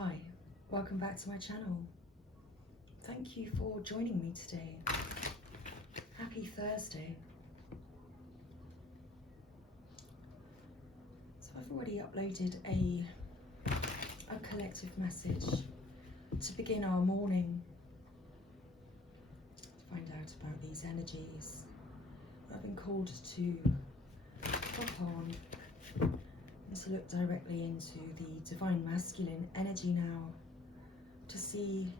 Hi, welcome back to my channel. Thank you for joining me today. Happy Thursday. So I've already uploaded a collective message to begin our morning, to find out about these energies. I've been called to hop on and to look directly into the Divine Masculine energy now, to see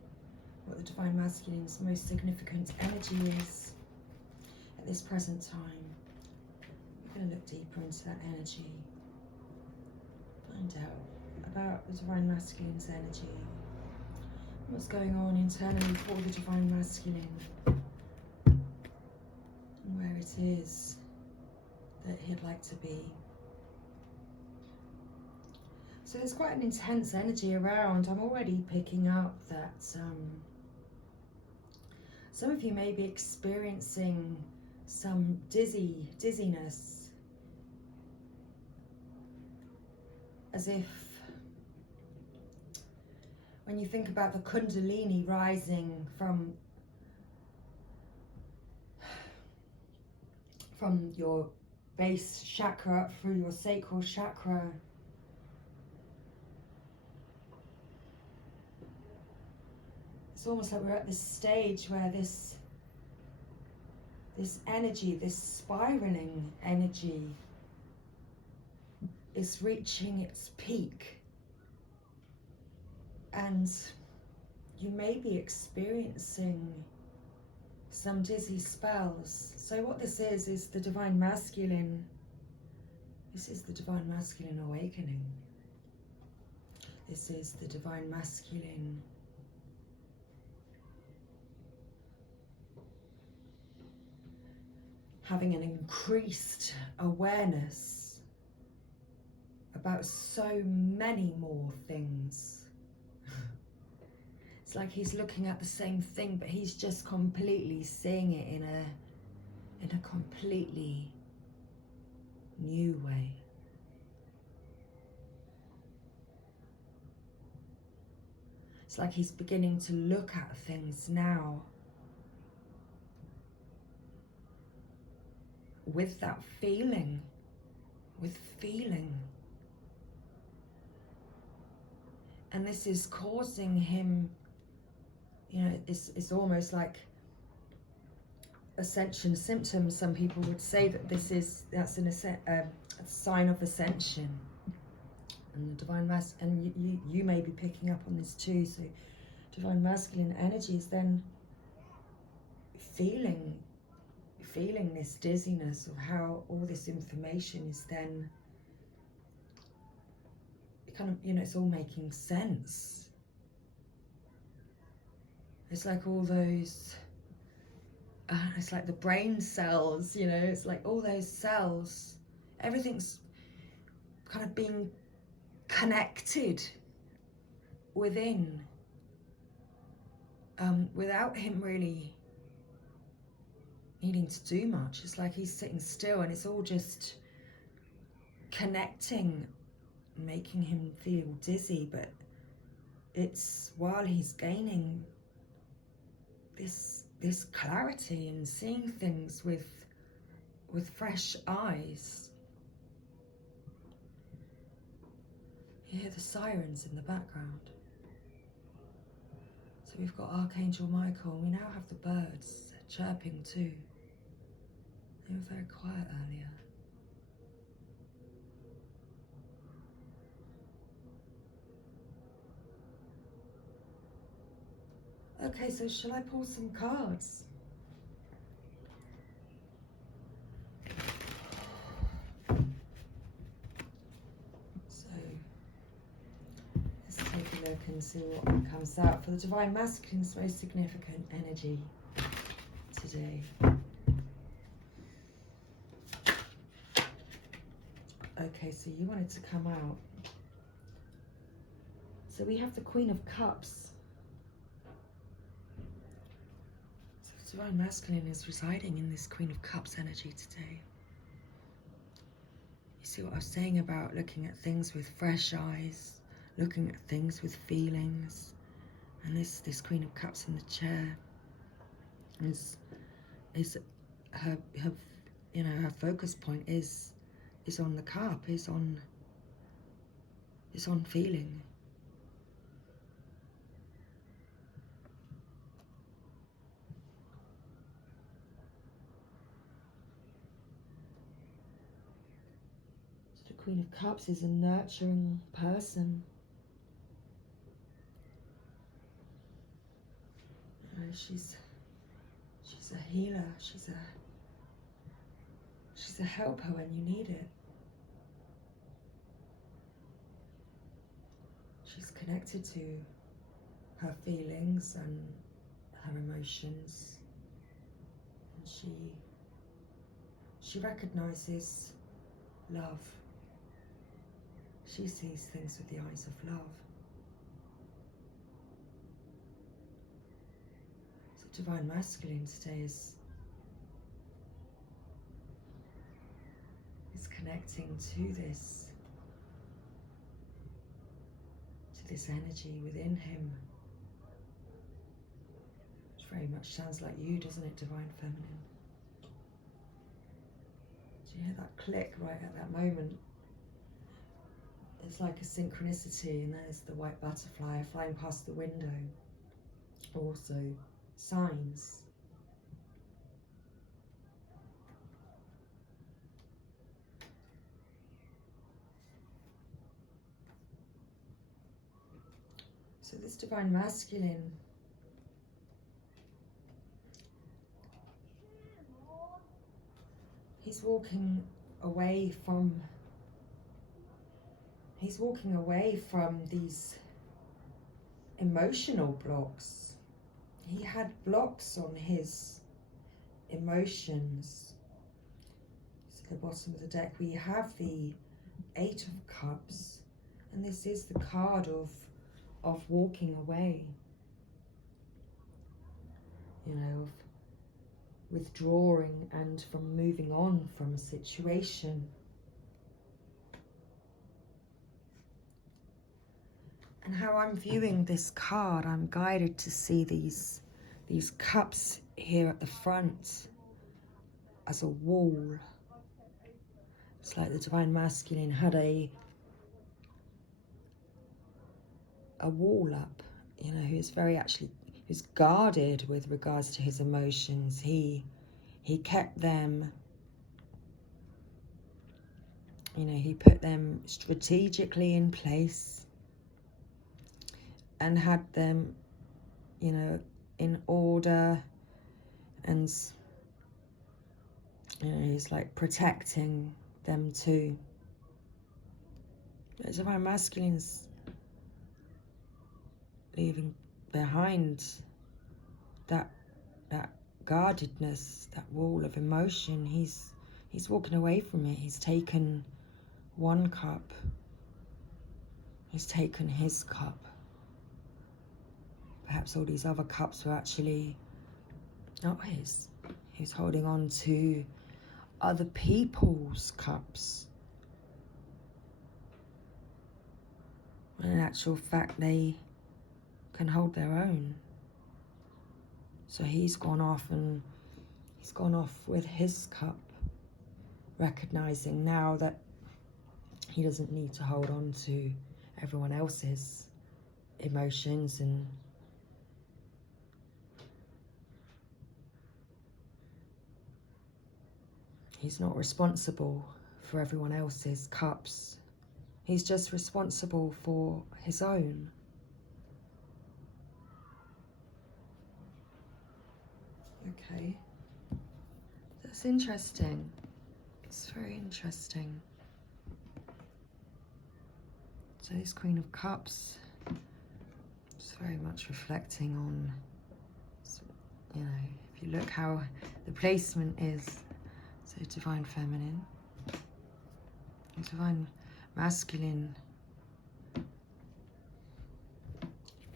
what the Divine Masculine's most significant energy is at this present time. We're going to look deeper into that energy, find out about the Divine Masculine's energy, what's going on internally for the Divine Masculine, and where it is that he'd like to be. So there's quite an intense energy around. I'm already picking up that some of you may be experiencing some dizziness, as if when you think about the Kundalini rising from your base chakra up through your sacral chakra, it's almost like we're at this stage where this energy, this spiraling energy, is reaching its peak, and you may be experiencing some dizzy spells. So what this is the Divine Masculine. This is the Divine Masculine awakening. This is the Divine Masculine having an increased awareness about so many more things. It's like he's looking at the same thing, but he's just completely seeing it in a completely new way. It's like he's beginning to look at things now with that feeling, and this is causing him, you know, it's almost like ascension symptoms. Some people would say that that's a sign of ascension, and the Divine and you may be picking up on this too. So Divine Masculine energy is then feeling this dizziness of how all this information is then kind of, you know, it's all making sense. It's like all those, it's like the brain cells, you know, it's like all those cells, everything's kind of being connected within, without him really needing to do much. It's like he's sitting still and it's all just connecting, making him feel dizzy, but it's while he's gaining this clarity and seeing things with fresh eyes. You hear the sirens in the background. So we've got Archangel Michael, and we now have the birds chirping too. They were very quiet earlier. Okay, so shall I pull some cards? So let's take a look and see what comes out for the Divine Masculine's most significant energy today. Okay, so you wanted to come out. So we have the Queen of Cups. So the Divine Masculine is residing in this Queen of Cups energy today. You see what I was saying about looking at things with fresh eyes, looking at things with feelings. And this Queen of Cups in the chair is her you know, her focus point is on the cup, is on feeling. So the Queen of Cups is a nurturing person. She's a healer. She's a helper when you need it. She's connected to her feelings and her emotions, and she recognizes love. She sees things with the eyes of love. So Divine Masculine today is connecting to this energy within him, which very much sounds like you, doesn't it, Divine Feminine? Do you hear that click right at that moment? It's like a synchronicity, and there's the white butterfly flying past the window. Also signs. So this Divine Masculine he's walking away from these emotional blocks. He had blocks on his emotions. So at the bottom of the deck we have the 8 of Cups, and this is the card of walking away, you know, of withdrawing and from moving on from a situation. And how I'm viewing this card, I'm guided to see these cups here at the front as a wall. It's like the Divine Masculine had a wall up, you know, who's guarded with regards to his emotions. He kept them, you know, he put them strategically in place and had them, you know, in order, and, you know, he's like protecting them too. The Divine Masculine's leaving behind that guardedness, that wall of emotion. He's walking away from it. He's taken one cup. He's taken his cup. Perhaps all these other cups were actually not his. He's holding on to other people's cups. When in actual fact they can hold their own. So he's gone off with his cup, recognizing now that he doesn't need to hold on to everyone else's emotions, and he's not responsible for everyone else's cups. He's just responsible for his own. Okay, that's interesting. It's very interesting. So this Queen of Cups is very much reflecting on, you know, if you look how the placement is, so Divine Feminine, Divine Masculine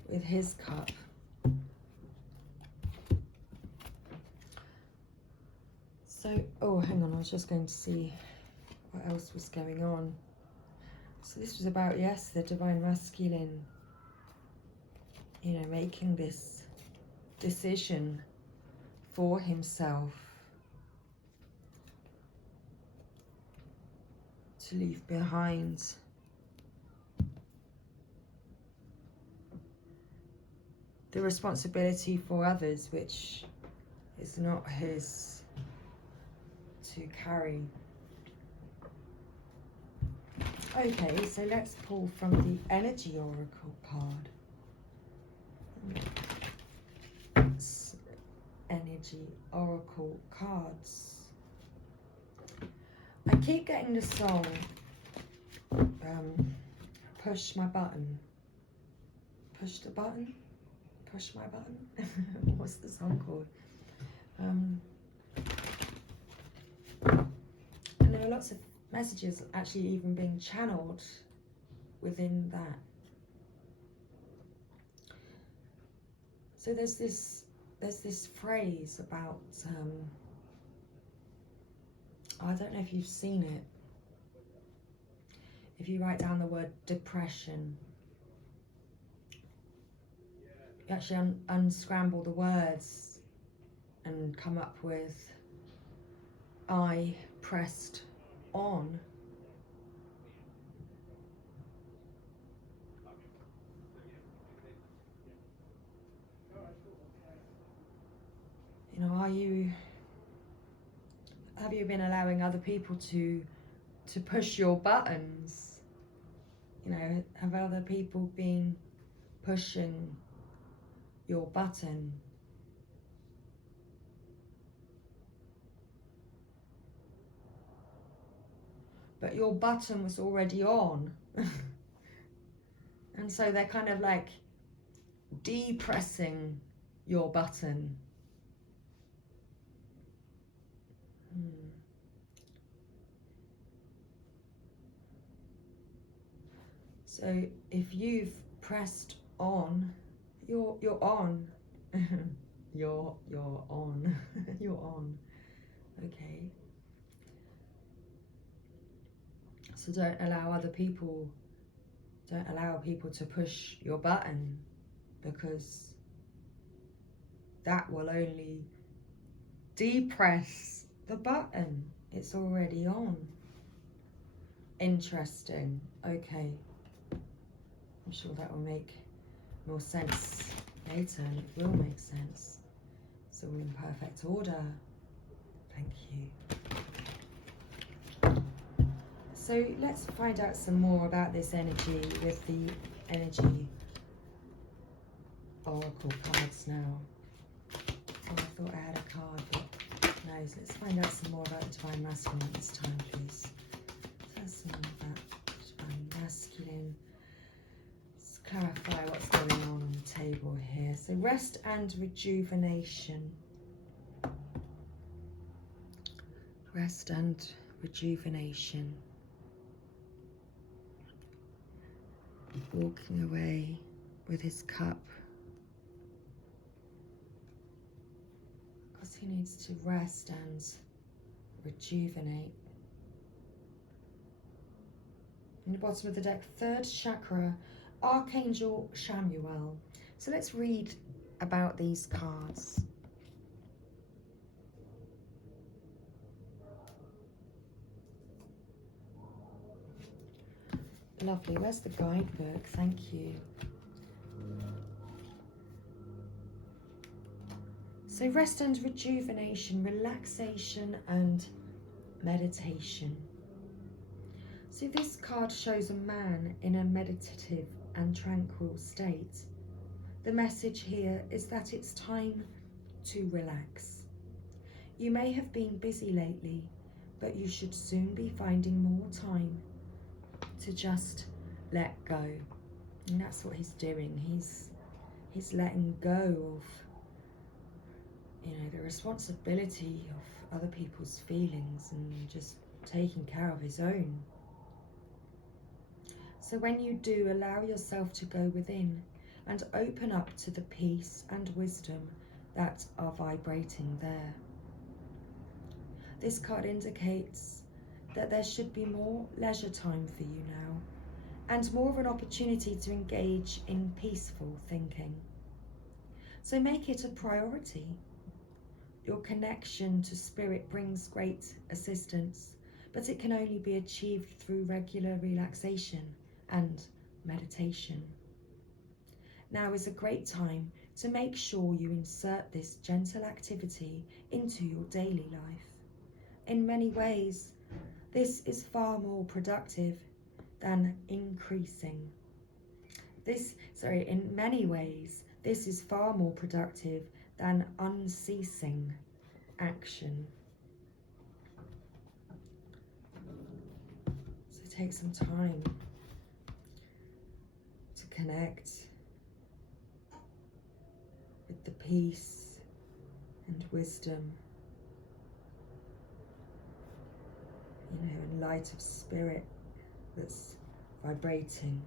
with his cup. So, oh, hang on, I was just going to see what else was going on. So this was about, yes, the divine masculine, you know, making this decision for himself to leave behind the responsibility for others, which is not his to carry. Okay, so let's pull from the Energy Oracle card. It's Energy Oracle cards. I keep getting the song, Push My Button. Push the button? Push my button? What's the song called? And there are lots of messages actually even being channeled within that. So there's this phrase about, I don't know if you've seen it. If you write down the word depression, you actually unscramble the words and come up with I pressed on. You know, have you been allowing other people to push your buttons? You know, have other people been pushing your button? But your button was already on. And so they're kind of like depressing your button. So if you've pressed on, you're on. you're on. You're on. Okay. So don't allow people to push your button, because that will only depress the button. It's already on. Interesting. Okay. I'm sure that will make more sense later, and it will make sense. It's all in perfect order. Thank you. So let's find out some more about this energy with the Energy Oracle cards now. Oh, I thought I had a card, but no. So let's find out some more about the Divine Masculine this time, please. Tell us some more about Divine Masculine. Let's clarify what's going on the table here. So rest and rejuvenation. Rest and rejuvenation. Walking away with his cup, because he needs to rest and rejuvenate. In the bottom of the deck, 3rd chakra, Archangel Shamuelle. So let's read about these cards. Lovely. Where's the guidebook? Thank you. So rest and rejuvenation, relaxation and meditation. So this card shows a man in a meditative and tranquil state. The message here is that it's time to relax. You may have been busy lately, but you should soon be finding more time to just let go. And that's what he's doing. He's letting go of, you know, the responsibility of other people's feelings and just taking care of his own. So when you do, allow yourself to go within and open up to the peace and wisdom that are vibrating there. This card indicates that there should be more leisure time for you now, and more of an opportunity to engage in peaceful thinking. So make it a priority. Your connection to spirit brings great assistance, but it can only be achieved through regular relaxation and meditation. Now is a great time to make sure you insert this gentle activity into your daily life. In many ways, this is far more productive than increasing. In many ways, this is far more productive than unceasing action. So take some time to connect with the peace and wisdom, and light of spirit that's vibrating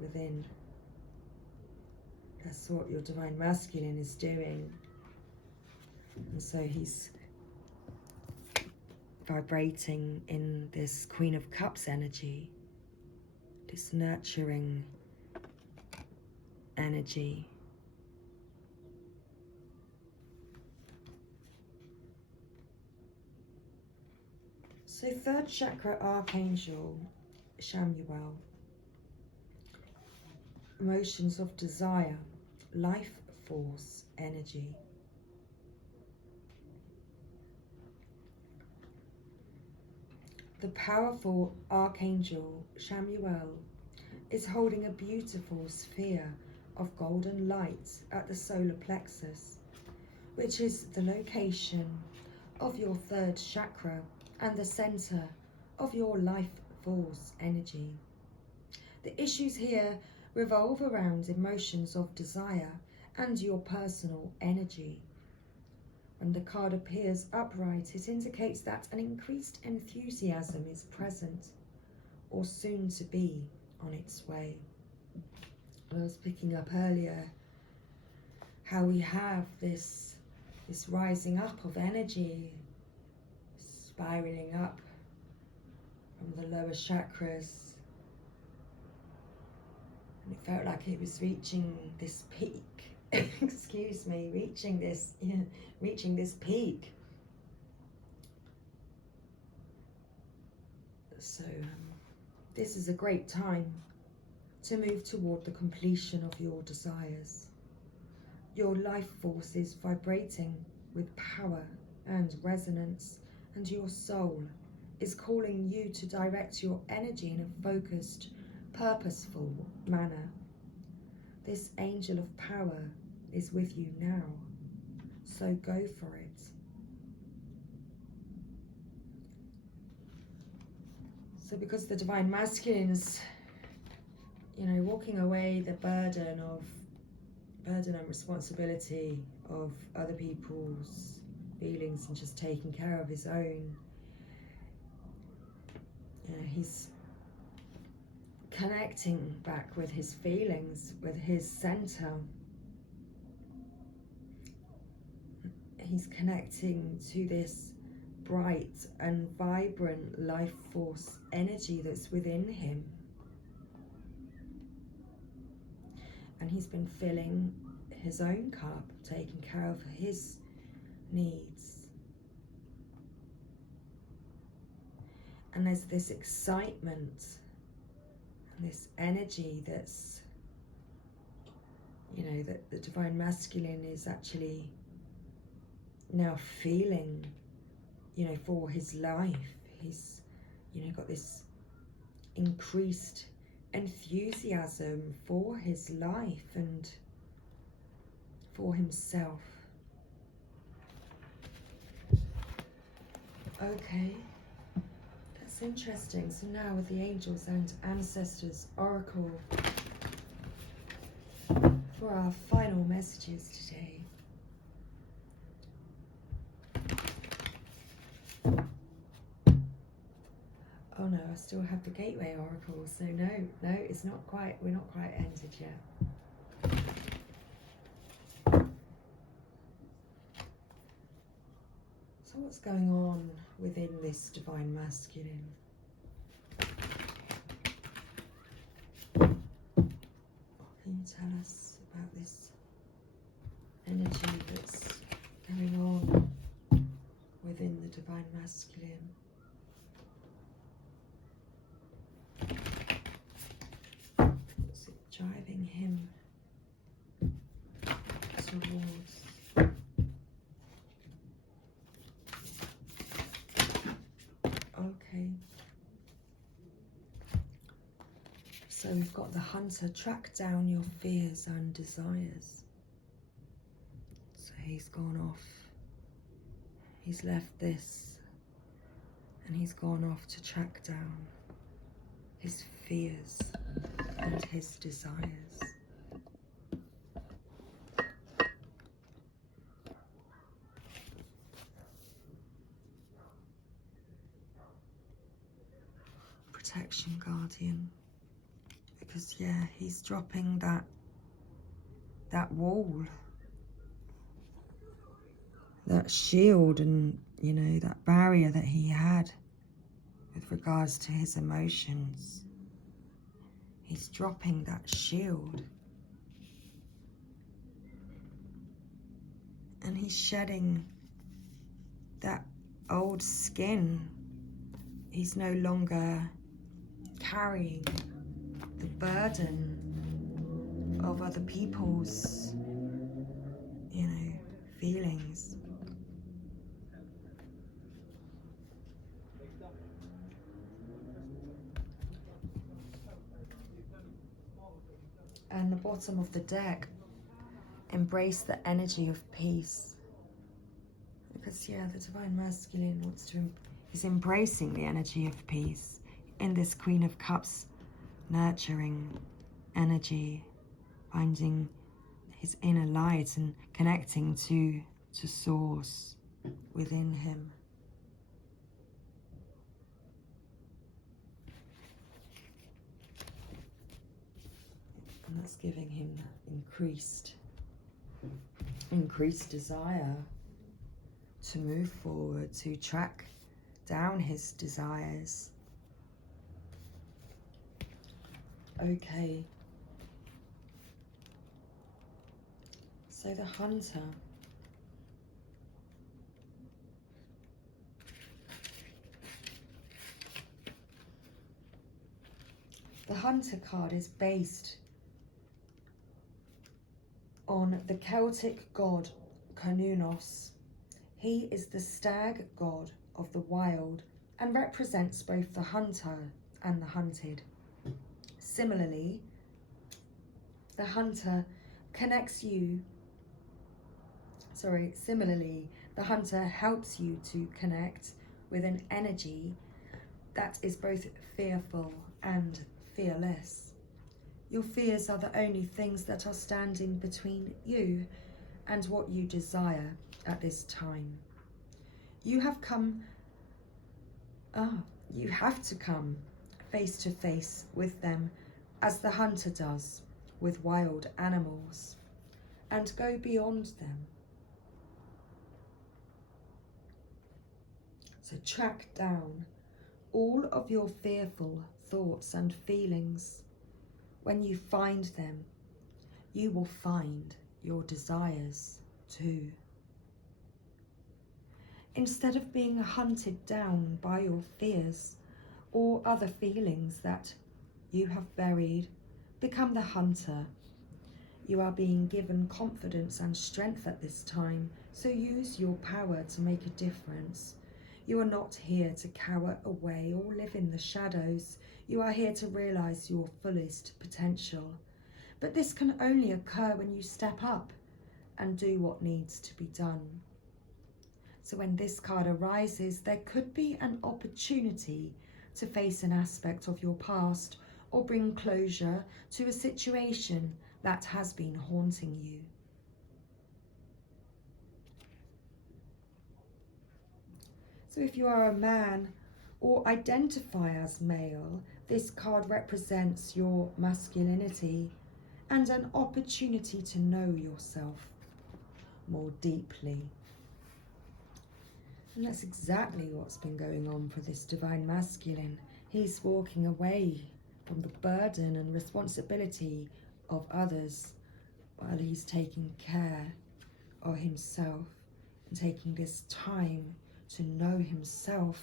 within. That's what your divine masculine is doing. And so he's vibrating in this Queen of Cups energy, this nurturing energy. So third chakra Archangel, Shamuelle. Emotions of desire, life force energy. The powerful Archangel Shamuelle is holding a beautiful sphere of golden light at the solar plexus, which is the location of your third chakra and the center of your life force energy. The issues here revolve around emotions of desire and your personal energy. When the card appears upright, it indicates that an increased enthusiasm is present or soon to be on its way. I was picking up earlier how we have this rising up of energy, spiraling up from the lower chakras, and it felt like it was reaching this peak. Excuse me, reaching this peak. So this is a great time to move toward the completion of your desires. Your life force is vibrating with power and resonance, and your soul is calling you to direct your energy in a focused, purposeful manner. This angel of power is with you now, so go for it. So because the divine masculine is, walking away the burden and responsibility of other people's feelings and just taking care of his own. He's connecting back with his feelings, with his center. He's connecting to this bright and vibrant life force energy that's within him. And he's been filling his own cup, taking care of his needs. And there's this excitement and this energy that's, that the divine masculine is actually now feeling, for his life. He's, got this increased enthusiasm for his life and for himself. Okay, that's interesting. So now with the angels and ancestors oracle for our final messages today. Oh no, I still have the Gateway Oracle, so no, it's not quite, we're not quite ended yet. So what's going on within this divine masculine? you tell us about this energy that's going on within the Divine Masculine? What's it driving him towards? Okay. So we've got the hunter. Track down your fears and desires. So he's gone off. He's left this and he's gone off to track down his fears and his desires. Protection guardian. Because yeah, he's dropping that wall, that shield, and you know, that barrier that he had with regards to his emotions. He's dropping that shield. And he's shedding that old skin. He's no longer carrying the burden of other people's, you know, feelings. And the bottom of the deck, embrace the energy of peace. Because yeah, the Divine Masculine wants to, is embracing the energy of peace in this Queen of Cups nurturing energy, finding his inner light and connecting to source within him. And that's giving him that increased desire to move forward, to track down his desires. Okay. So the hunter. The hunter card is based on the Celtic god Cernunnos. He is the stag god of the wild and represents both the hunter and the hunted. Similarly, the hunter helps you to connect with an energy that is both fearful and fearless. Your fears are the only things that are standing between you and what you desire at this time. You have to come face to face with them as the hunter does with wild animals, and go beyond them. So track down all of your fearful thoughts and feelings. When you find them, you will find your desires too. Instead of being hunted down by your fears or other feelings that you have buried, become the hunter. You are being given confidence and strength at this time, so use your power to make a difference. You are not here to cower away or live in the shadows. You are here to realize your fullest potential. But this can only occur when you step up and do what needs to be done. So when this card arises, there could be an opportunity to face an aspect of your past or bring closure to a situation that has been haunting you. So if you are a man or identify as male, this card represents your masculinity and an opportunity to know yourself more deeply. And that's exactly what's been going on for this Divine Masculine. He's walking away from the burden and responsibility of others while he's taking care of himself and taking this time to know himself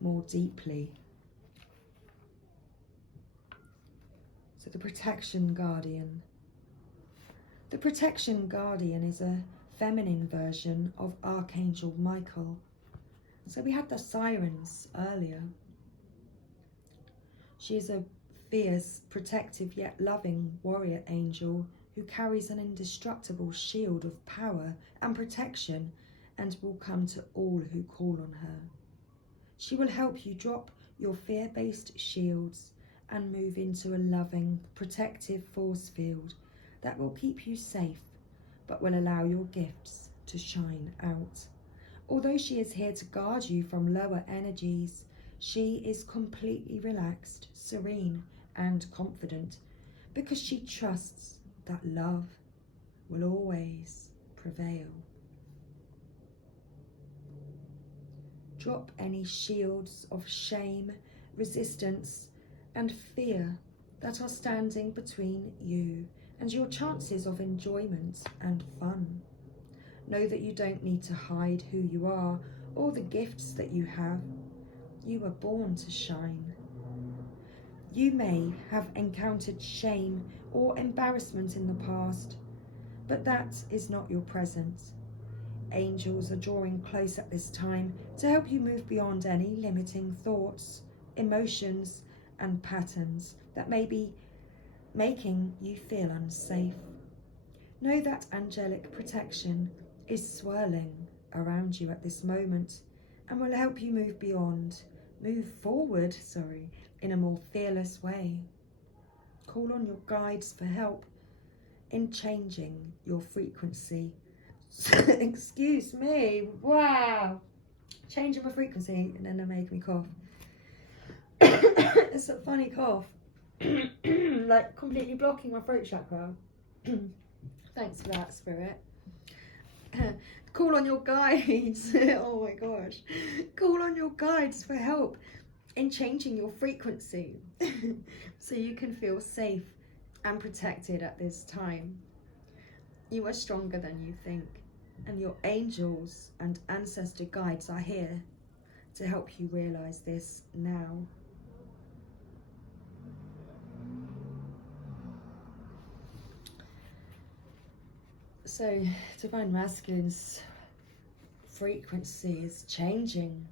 more deeply. So the Protection Guardian. The Protection Guardian is a feminine version of Archangel Michael. So we had the sirens earlier. She is a fierce, protective yet loving warrior angel who carries an indestructible shield of power and protection and will come to all who call on her. She will help you drop your fear-based shields and move into a loving, protective force field that will keep you safe but will allow your gifts to shine out. Although she is here to guard you from lower energies, she is completely relaxed, serene, and confident because she trusts that love will always prevail. Drop any shields of shame, resistance, and fear that are standing between you and your chances of enjoyment and fun. Know that you don't need to hide who you are or the gifts that you have. You were born to shine. You may have encountered shame or embarrassment in the past, but that is not your present. Angels are drawing close at this time to help you move beyond any limiting thoughts, emotions, and patterns that may be making you feel unsafe. Know that angelic protection is swirling around you at this moment and will help you move forward, in a more fearless way. Call on your guides for help in changing your frequency. Excuse me, wow. Changing my frequency, and then they make me cough. It's a funny cough. Like completely blocking my throat chakra. Thanks for that, Spirit. Call on your guides. Oh my gosh. Call on your guides for help in changing your frequency so you can feel safe and protected at this time. You are stronger than you think, and your angels and ancestor guides are here to help you realize this now. So, Divine Masculine's frequency is changing.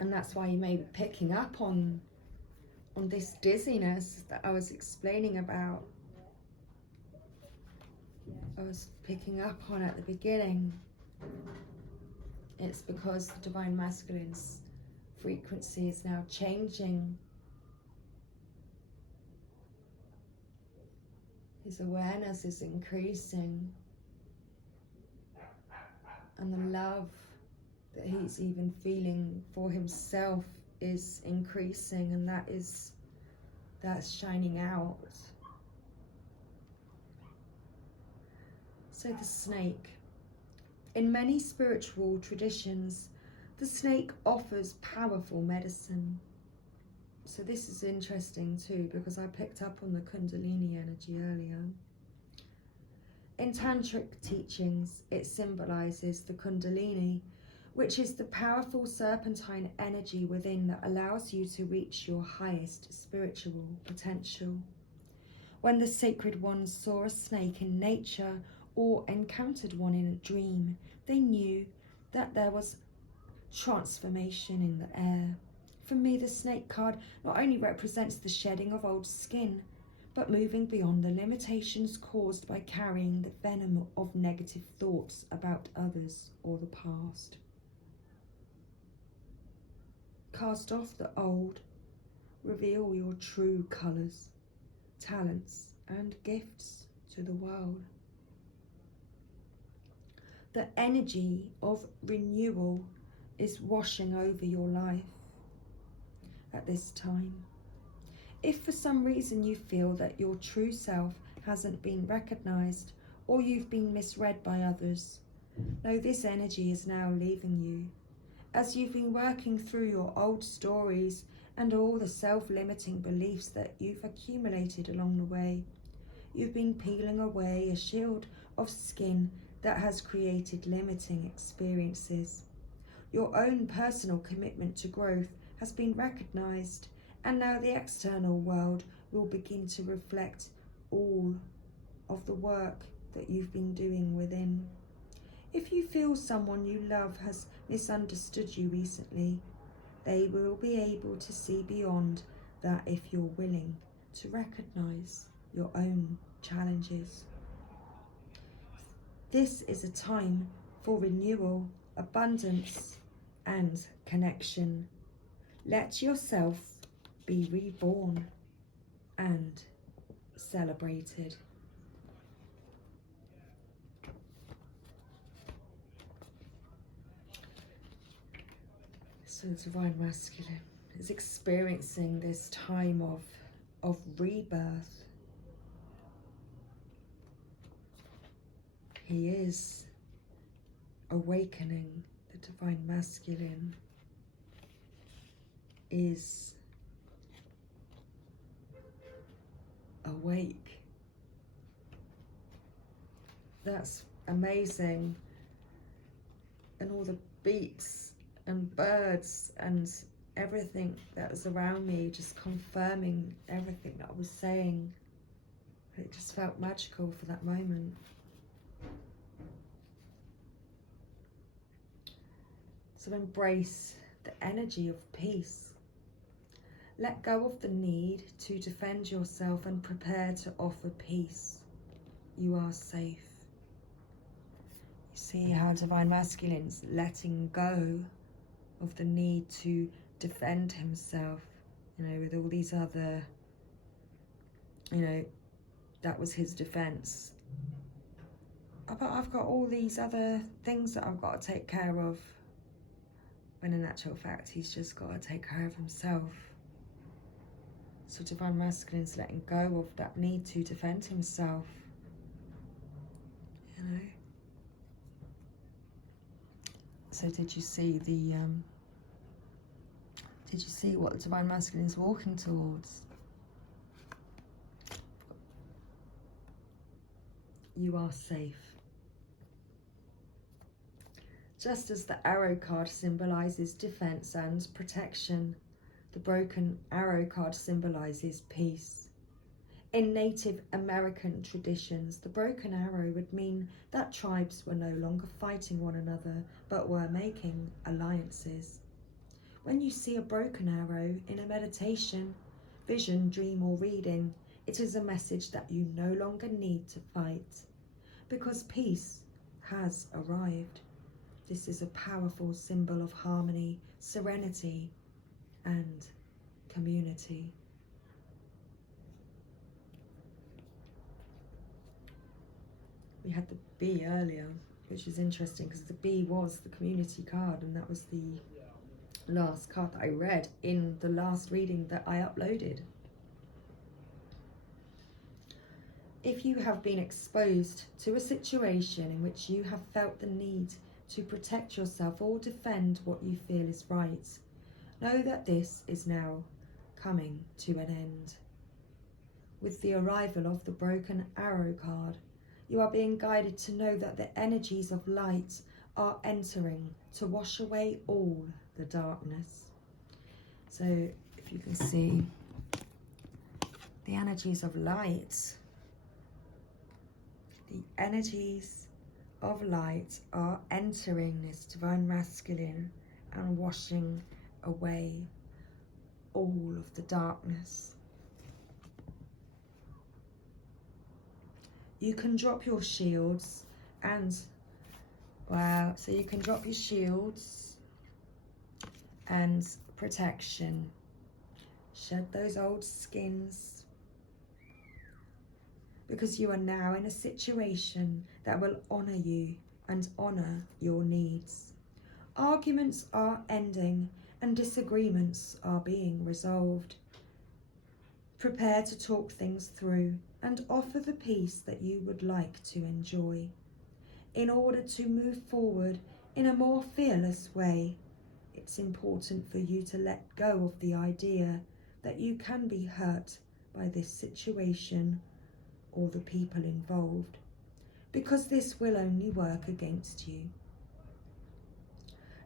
And that's why you may be picking up on this dizziness that I was explaining about. I was picking up on at the beginning. It's because the Divine Masculine's frequency is now changing. His awareness is increasing, and the love that he's even feeling for himself is increasing, and that's shining out. So the snake. In many spiritual traditions, the snake offers powerful medicine. So this is interesting too, because I picked up on the Kundalini energy earlier. In Tantric teachings, it symbolizes the Kundalini, which is the powerful serpentine energy within that allows you to reach your highest spiritual potential. When the sacred ones saw a snake in nature or encountered one in a dream, they knew that there was transformation in the air. For me, the snake card not only represents the shedding of old skin, but moving beyond the limitations caused by carrying the venom of negative thoughts about others or the past. Cast off the old, reveal your true colours, talents, and gifts to the world. The energy of renewal is washing over your life at this time. If for some reason you feel that your true self hasn't been recognised or you've been misread by others, know this energy is now leaving you. As you've been working through your old stories and all the self-limiting beliefs that you've accumulated along the way. You've been peeling away a shield of skin that has created limiting experiences. Your own personal commitment to growth has been recognized, and now the external world will begin to reflect all of the work that you've been doing within. If you feel someone you love has misunderstood you recently, they will be able to see beyond that if you're willing to recognize your own challenges. This is a time for renewal, abundance, and connection. Let yourself be reborn and celebrated. So the Divine Masculine is experiencing this time of rebirth. He is awakening. The Divine Masculine is awake. That's amazing. And all the beats and birds and everything that was around me just confirming everything that I was saying. It just felt magical for that moment. So embrace the energy of peace. Let go of the need to defend yourself and prepare to offer peace. You are safe. You see how Divine Masculine's letting go of the need to defend himself, with all these other, that was his defense. But I've got all these other things that I've got to take care of. When in actual fact, he's just got to take care of himself. So Divine Masculine's letting go of that need to defend himself. So did you see what the Divine Masculine's walking towards? You are safe. Just as the arrow card symbolizes defense and protection, the broken arrow card symbolizes peace. In Native American traditions, the broken arrow would mean that tribes were no longer fighting one another, but were making alliances. When you see a broken arrow in a meditation, vision, dream, or reading, it is a message that you no longer need to fight, because peace has arrived. This is a powerful symbol of harmony, serenity, and community. We had the bee earlier, which is interesting because the bee was the community card, and that was the last card that I read in the last reading that I uploaded. If you have been exposed to a situation in which you have felt the need to protect yourself or defend what you feel is right, know that this is now coming to an end. With the arrival of the broken arrow card, you are being guided to know that the energies of light are entering to wash away all the darkness. So if you can see the energies of light, the energies of light are entering this Divine Masculine and washing away all of the darkness. You can drop your shields and, so you can drop your shields and protection. Shed those old skins, because you are now in a situation that will honor you and honor your needs. Arguments are ending and disagreements are being resolved. Prepare to talk things through and offer the peace that you would like to enjoy. In order to move forward in a more fearless way, it's important for you to let go of the idea that you can be hurt by this situation or the people involved, because this will only work against you.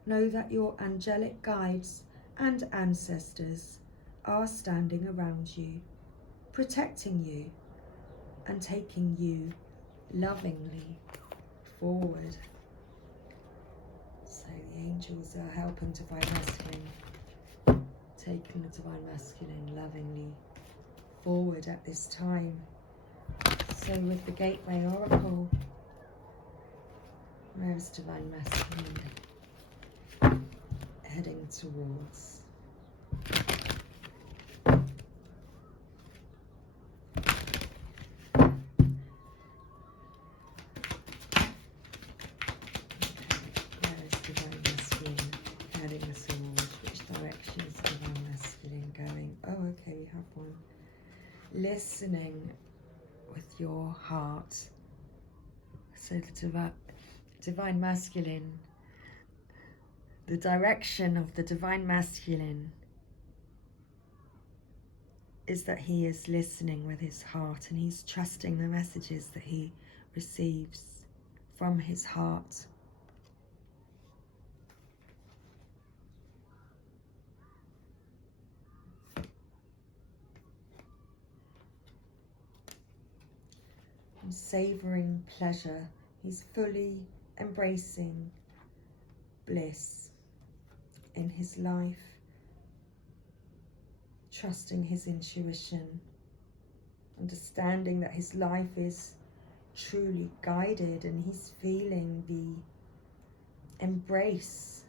Know that your angelic guides and ancestors are standing around you, protecting you and taking you lovingly forward. So the angels are helping Divine Masculine, taking the Divine Masculine lovingly forward at this time. So with the Gateway Oracle, where's Divine Masculine heading towards? Listening with your heart. So the Divine Masculine, the direction of the Divine Masculine is that he is listening with his heart, and he's trusting the messages that he receives from his heart. Savoring pleasure. He's fully embracing bliss in his life, trusting his intuition, understanding that his life is truly guided, and he's feeling the embrace.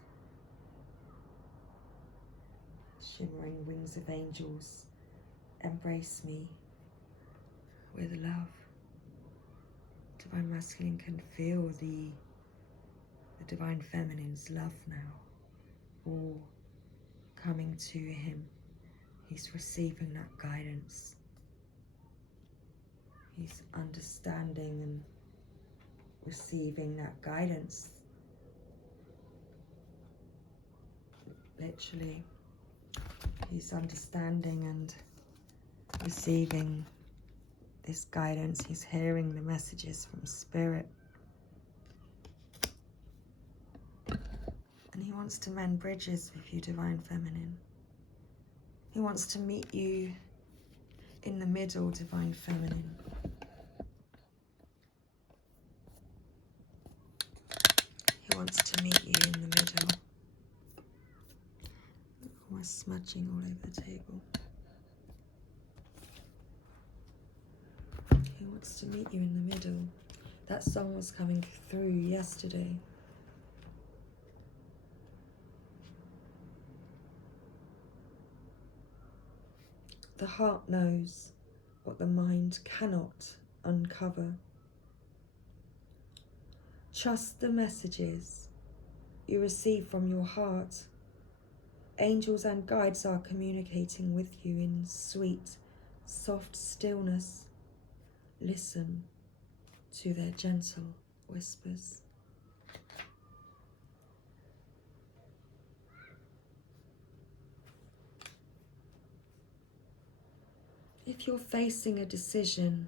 Shimmering wings of angels, embrace me with love. Divine Masculine can feel the Divine Feminine's love now, all coming to him. He's receiving that guidance. He's understanding and receiving that guidance. Literally, he's understanding and receiving this guidance. He's hearing the messages from Spirit. And he wants to mend bridges with you, Divine Feminine. He wants to meet you in the middle, Divine Feminine. He wants to meet you in the middle. Almost smudging all over the table. He wants to meet you in the middle. That song was coming through yesterday. The heart knows what the mind cannot uncover. Trust the messages you receive from your heart. Angels and guides are communicating with you in sweet, soft stillness. Listen to their gentle whispers. If you're facing a decision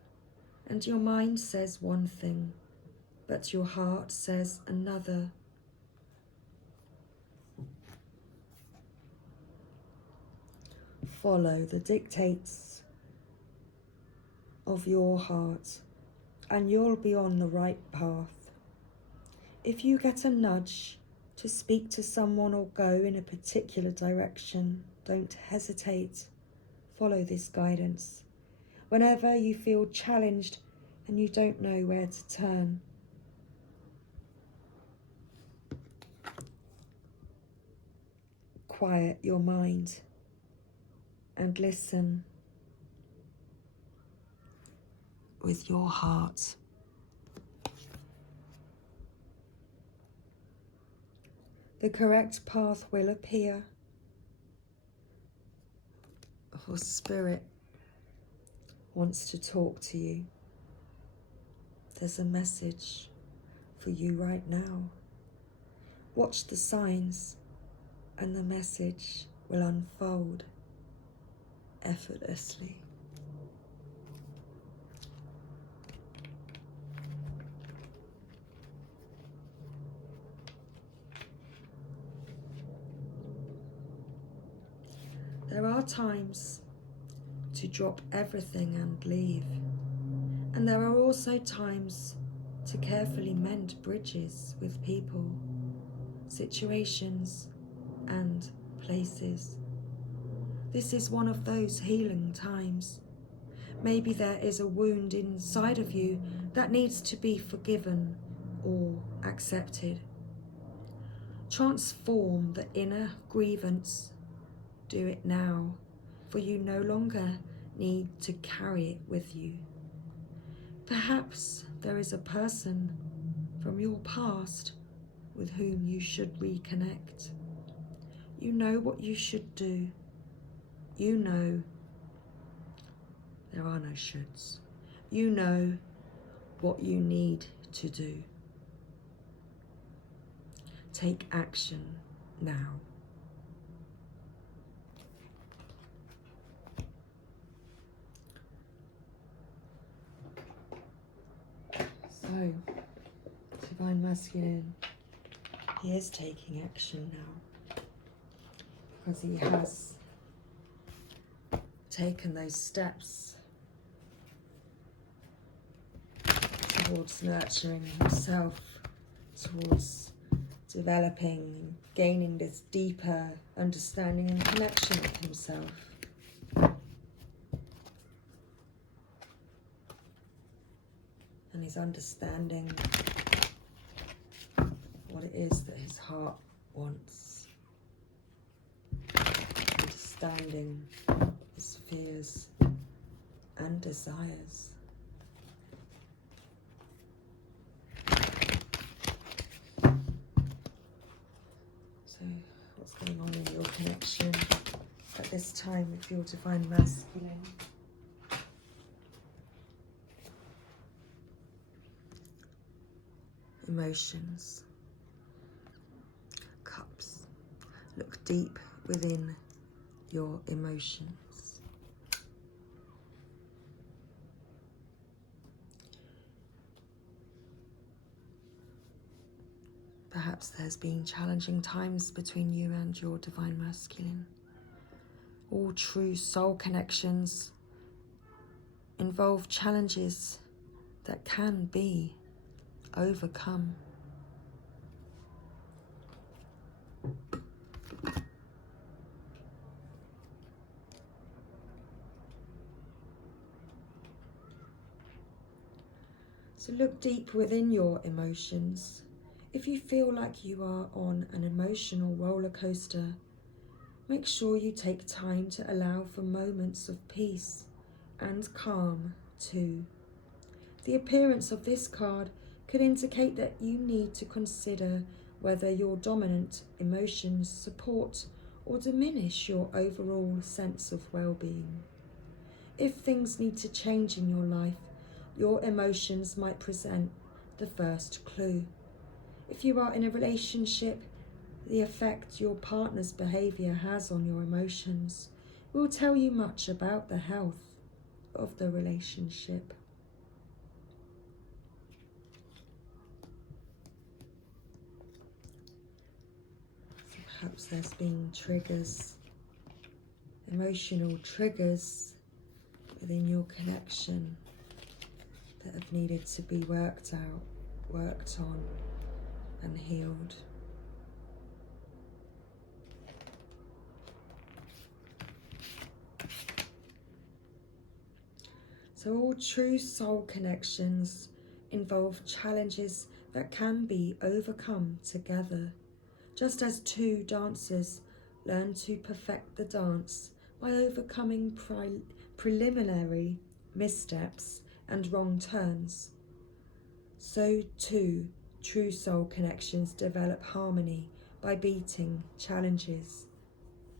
and your mind says one thing, but your heart says another, follow the dictates of your heart and you'll be on the right path. If you get a nudge to speak to someone or go in a particular direction, don't hesitate. Follow this guidance. Whenever you feel challenged and you don't know where to turn, quiet your mind and listen with your heart. The correct path will appear, for Spirit wants to talk to you. There's a message for you right now. Watch the signs and the message will unfold effortlessly. There are times to drop everything and leave, and there are also times to carefully mend bridges with people, situations, and places. This is one of those healing times. Maybe there is a wound inside of you that needs to be forgiven or accepted. Transform the inner grievance. Do it now, for you no longer need to carry it with you. Perhaps there is a person from your past with whom you should reconnect. You know what you should do. You know there are no shoulds. You know what you need to do. Take action now. So, Divine Masculine, he is taking action now because he has taken those steps towards nurturing himself, towards developing and gaining this deeper understanding and connection with himself. And he's understanding what it is that his heart wants. Understanding his fears and desires. So, what's going on in your connection at this time with your Divine Masculine? Emotions. Cups. Look deep within your emotions. Perhaps there's been challenging times between you and your Divine Masculine. All true soul connections involve challenges that can be overcome. So look deep within your emotions. If you feel like you are on an emotional roller coaster, make sure you take time to allow for moments of peace and calm too. The appearance of this card could indicate that you need to consider whether your dominant emotions support or diminish your overall sense of well-being. If things need to change in your life, your emotions might present the first clue. If you are in a relationship, the effect your partner's behavior has on your emotions will tell you much about the health of the relationship. So perhaps there's been triggers, emotional triggers within your connection that have needed to be worked out, worked on, and healed. So all true soul connections involve challenges that can be overcome together, just as two dancers learn to perfect the dance by overcoming preliminary missteps and wrong turns. So too, true soul connections develop harmony by beating challenges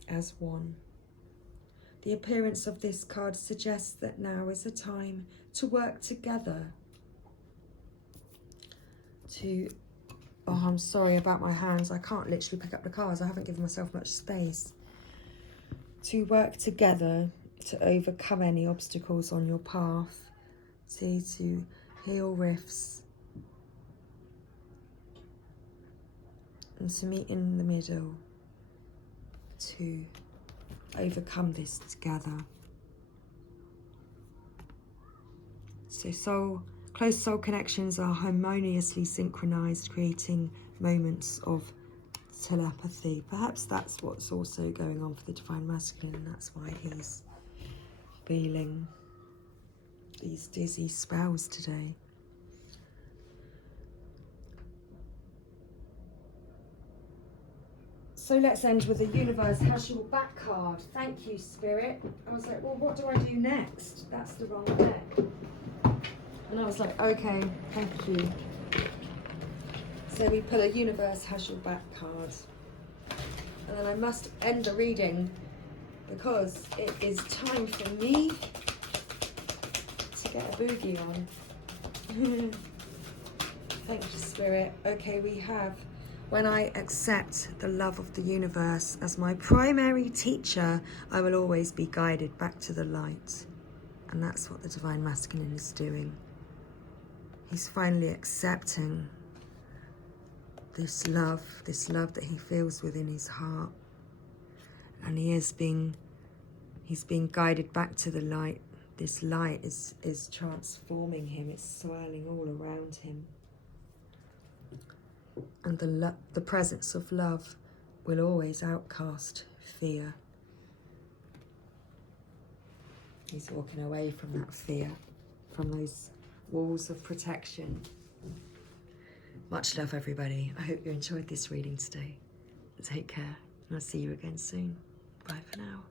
as one. The appearance of this card suggests that now is a time to work together to Oh, I'm sorry about my hands. I can't literally pick up the cards. I haven't given myself much space. To work together to overcome any obstacles on your path. See, to heal rifts. And to meet in the middle. To overcome this together. So close soul connections are harmoniously synchronized, creating moments of telepathy. Perhaps that's what's also going on for the Divine Masculine, and that's why he's feeling these dizzy spells today. So let's end with the Universe has your back card. Thank you, Spirit. I was like, well, what do I do next? That's the wrong deck. And I was like, okay, thank you. So we pull a Universe has your back card. And then I must end the reading because it is time for me to get a boogie on. Thank you, Spirit. Okay, we have, when I accept the love of the universe as my primary teacher, I will always be guided back to the light. And that's what the Divine Masculine is doing. He's finally accepting this love that he feels within his heart. And he's being guided back to the light. This light is transforming him. It's swirling all around him. And the presence of love will always outcast fear. He's walking away from that fear, from those walls of protection. Much love, everybody. I hope you enjoyed this reading today. Take care, and I'll see you again soon. Bye for now.